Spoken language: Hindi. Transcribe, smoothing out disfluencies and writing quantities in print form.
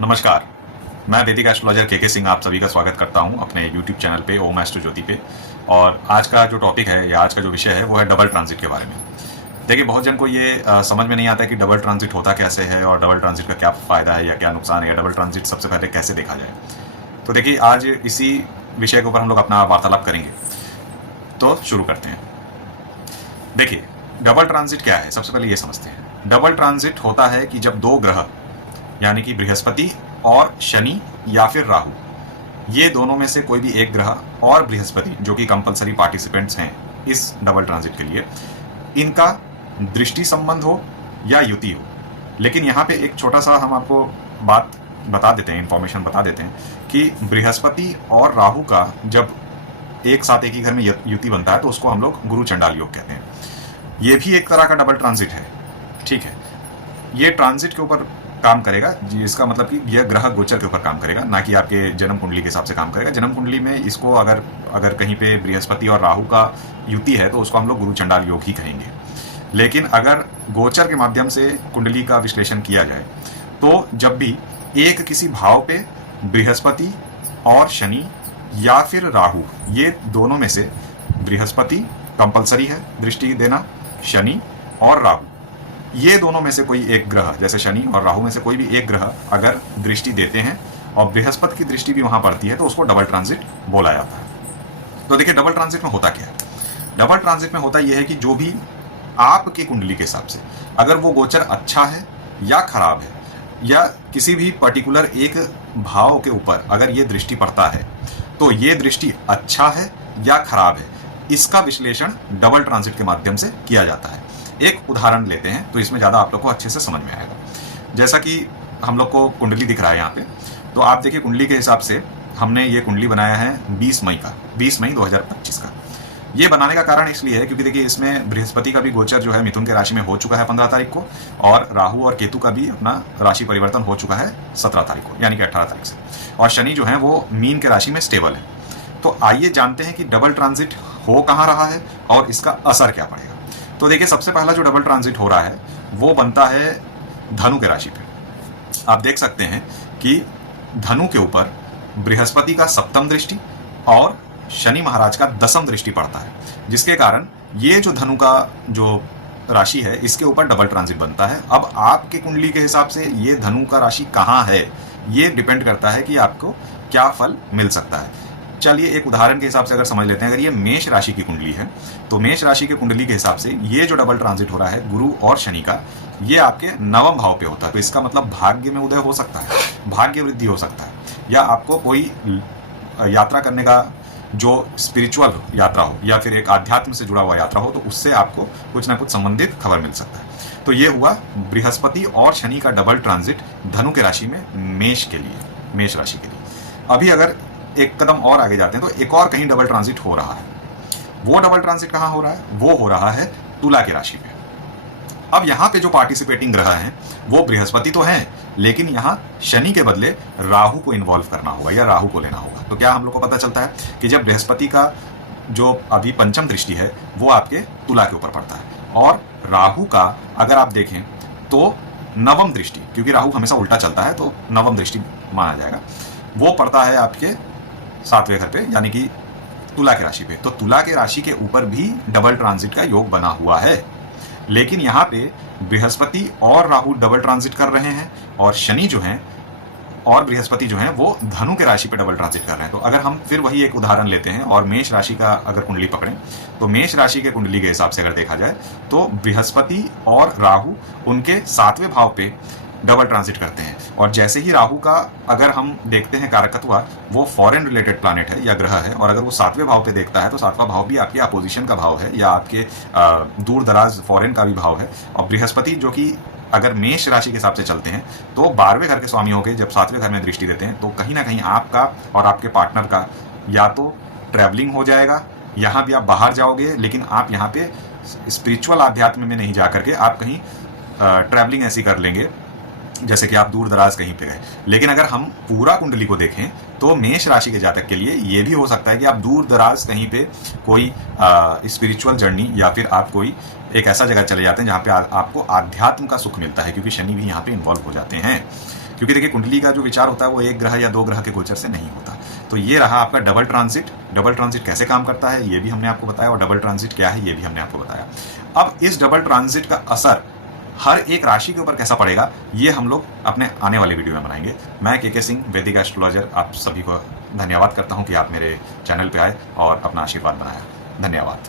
नमस्कार। मैं वैदिक एस्ट्रोलॉजर के सिंह आप सभी का स्वागत करता हूं अपने यूट्यूब चैनल पे ओम एस्ट्रो ज्योति पे। और आज का जो टॉपिक है या आज का जो विषय है वो है डबल ट्रांजिट के बारे में। देखिए, बहुत जन को ये समझ में नहीं आता है कि डबल ट्रांजिट होता कैसे है और डबल ट्रांजिट का क्या फ़ायदा है या क्या नुकसान है या डबल ट्रांजिट सबसे पहले कैसे देखा जाए। तो देखिए, आज इसी विषय के ऊपर हम लोग अपना वार्तालाप करेंगे। तो शुरू करते हैं। देखिए, डबल ट्रांजिट क्या है, सबसे पहले ये समझते हैं। डबल ट्रांजिट होता है कि जब दो ग्रह यानी कि बृहस्पति और शनि या फिर राहु, ये दोनों में से कोई भी एक ग्रह और बृहस्पति जो कि कंपलसरी पार्टिसिपेंट्स हैं इस डबल ट्रांजिट के लिए, इनका दृष्टि संबंध हो या युति हो। लेकिन यहाँ पे एक छोटा सा हम आपको बात बता देते हैं, इंफॉर्मेशन बता देते हैं कि बृहस्पति और राहु का जब एक साथ एक ही घर में युति बनता है तो उसको हम लोग गुरु चंडाल योग कहते हैं। ये भी एक तरह का डबल ट्रांजिट है, ठीक है। ये ट्रांजिट के ऊपर काम करेगा, इसका मतलब कि यह ग्रह गोचर के ऊपर काम करेगा, ना कि आपके जन्म कुंडली के हिसाब से काम करेगा। जन्म कुंडली में इसको अगर कहीं पे बृहस्पति और राहु का युति है तो उसको हम लोग गुरु चंडाल योग ही कहेंगे। लेकिन अगर गोचर के माध्यम से कुंडली का विश्लेषण किया जाए तो जब भी एक किसी भाव पे बृहस्पति और शनि या फिर राहु, ये दोनों में से बृहस्पति कंपलसरी है दृष्टि देना, शनि और राहु, ये दोनों में से कोई एक ग्रह, जैसे शनि और राहु में से कोई भी एक ग्रह अगर दृष्टि देते हैं और बृहस्पति की दृष्टि भी वहां पड़ती है तो उसको डबल ट्रांजिट बोला जाता है। तो देखिए, डबल ट्रांजिट में होता क्या है। डबल ट्रांजिट में होता यह है कि जो भी आपके कुंडली के हिसाब से अगर वो गोचर अच्छा है या खराब है या किसी भी पर्टिकुलर एक भाव के ऊपर अगर ये दृष्टि पड़ता है तो ये दृष्टि अच्छा है या खराब है, इसका विश्लेषण डबल ट्रांजिट के माध्यम से किया जाता है। एक उदाहरण लेते हैं तो इसमें ज़्यादा आप लोग को अच्छे से समझ में आएगा। जैसा कि हम लोग को कुंडली दिख रहा है यहाँ पे, तो आप देखिए कुंडली के हिसाब से हमने ये कुंडली बनाया है 20 मई 2025 का। ये बनाने का कारण इसलिए है क्योंकि देखिए, इसमें बृहस्पति का भी गोचर जो है मिथुन के राशि में हो चुका है 15 तारीख को, और राहु और केतु का भी अपना राशि परिवर्तन हो चुका है 17 तारीख को, यानी कि 18 तारीख से, और शनि जो है वो मीन के राशि में स्टेबल है। तो आइए जानते हैं कि डबल ट्रांजिट हो कहाँ रहा है और इसका असर क्या पड़ेगा। तो देखिए, सबसे पहला जो डबल ट्रांजिट हो रहा है वो बनता है धनु के राशि पे। आप देख सकते हैं कि धनु के ऊपर बृहस्पति का सप्तम दृष्टि और शनि महाराज का दसम दृष्टि पड़ता है, जिसके कारण ये जो धनु का जो राशि है इसके ऊपर डबल ट्रांजिट बनता है। अब आपके कुंडली के हिसाब से ये धनु का राशि कहाँ है, ये डिपेंड करता है कि आपको क्या फल मिल सकता है। चलिए एक उदाहरण के हिसाब से अगर समझ लेते हैं। अगर ये मेष राशि की कुंडली है तो मेष राशि के कुंडली के हिसाब से ये जो डबल ट्रांजिट हो रहा है गुरु और शनि का, ये आपके नवम भाव पे होता है। तो इसका मतलब भाग्य में उदय हो सकता है, भाग्य वृद्धि हो सकता है, या आपको कोई यात्रा करने का जो स्पिरिचुअल यात्रा हो या फिर एक आध्यात्म से जुड़ा हुआ यात्रा हो तो उससे आपको कुछ ना कुछ संबंधित खबर मिल सकता है। तो ये हुआ बृहस्पति और शनि का डबल ट्रांजिट धनु के राशि में मेष के लिए, मेष राशि के लिए। अभी अगर एक कदम और आगे जाते हैं तो एक और कहीं डबल ट्रांजिट हो रहा है। वो डबल ट्रांजिट कहाँ हो रहा है? वो हो रहा है तुला की राशि पे। अब यहाँ पे जो पार्टिसिपेटिंग ग्रह हैं वो बृहस्पति तो हैं, लेकिन यहाँ शनि के बदले राहु को इन्वॉल्व करना होगा या राहु को लेना होगा। तो क्या हम लोग को पता चलता है कि जब बृहस्पति का जो अभी पंचम दृष्टि है वो आपके तुला के ऊपर पड़ता है, और राहु का अगर आप देखें तो नवम दृष्टि, क्योंकि राहु हमेशा उल्टा चलता है तो नवम दृष्टि माना जाएगा, वो पड़ता है आपके 7वें घर पे यानी कि तुला के राशि पे। तो तुला के राशि के ऊपर भी डबल ट्रांजिट का योग बना हुआ है। लेकिन यहाँ पे बृहस्पति और राहु डबल ट्रांजिट कर रहे हैं और शनि जो हैं और बृहस्पति जो हैं वो धनु के राशि पे डबल ट्रांजिट कर रहे हैं। तो अगर हम फिर वही एक उदाहरण लेते हैं और मेष राशि का अगर कुंडली पकड़ें तो मेष राशि के कुंडली के हिसाब से अगर देखा जाए तो बृहस्पति और राहु उनके 7वें भाव पे डबल ट्रांजिट करते हैं। और जैसे ही राहु का अगर हम देखते हैं कारकत्व, वो फॉरेन रिलेटेड प्लैनेट है या ग्रह है, और अगर वो 7वें भाव पे देखता है तो 7वां भाव भी आपके अपोजिशन का भाव है या आपके दूर दराज फॉरेन का भी भाव है। और बृहस्पति जो कि अगर मेष राशि के हिसाब से चलते हैं तो 12वें घर के स्वामी होकर जब 7वें घर में दृष्टि देते हैं तो कहीं ना कहीं आपका और आपके पार्टनर का या तो ट्रैवलिंग हो जाएगा, यहाँ भी आप बाहर जाओगे, लेकिन आप यहाँ पे स्पिरिचुअल आध्यात्म में नहीं जा करके आप कहीं ट्रैवलिंग ऐसी कर लेंगे जैसे कि आप दूर दराज कहीं पे गए। लेकिन अगर हम पूरा कुंडली को देखें तो मेष राशि के जातक के लिए ये भी हो सकता है कि आप दूर दराज कहीं पे कोई स्पिरिचुअल जर्नी या फिर आप कोई एक ऐसा जगह चले जाते हैं जहाँ पे आपको आध्यात्म का सुख मिलता है, क्योंकि शनि भी यहाँ पे इन्वॉल्व हो जाते हैं। क्योंकि देखिए कुंडली का जो विचार होता है वो एक ग्रह या दो ग्रह के गोचर से नहीं होता। तो ये रहा आपका डबल ट्रांजिट। डबल ट्रांजिट कैसे काम करता है ये भी हमने आपको बताया, और डबल ट्रांजिट क्या है ये भी हमने आपको बताया। अब इस डबल ट्रांजिट का असर हर एक राशि के ऊपर कैसा पड़ेगा ये हम लोग अपने आने वाले वीडियो में बनाएंगे। मैं के सिंह, वैदिक एस्ट्रोलॉजर, आप सभी को धन्यवाद करता हूं कि आप मेरे चैनल पे आए और अपना आशीर्वाद बनाया। धन्यवाद।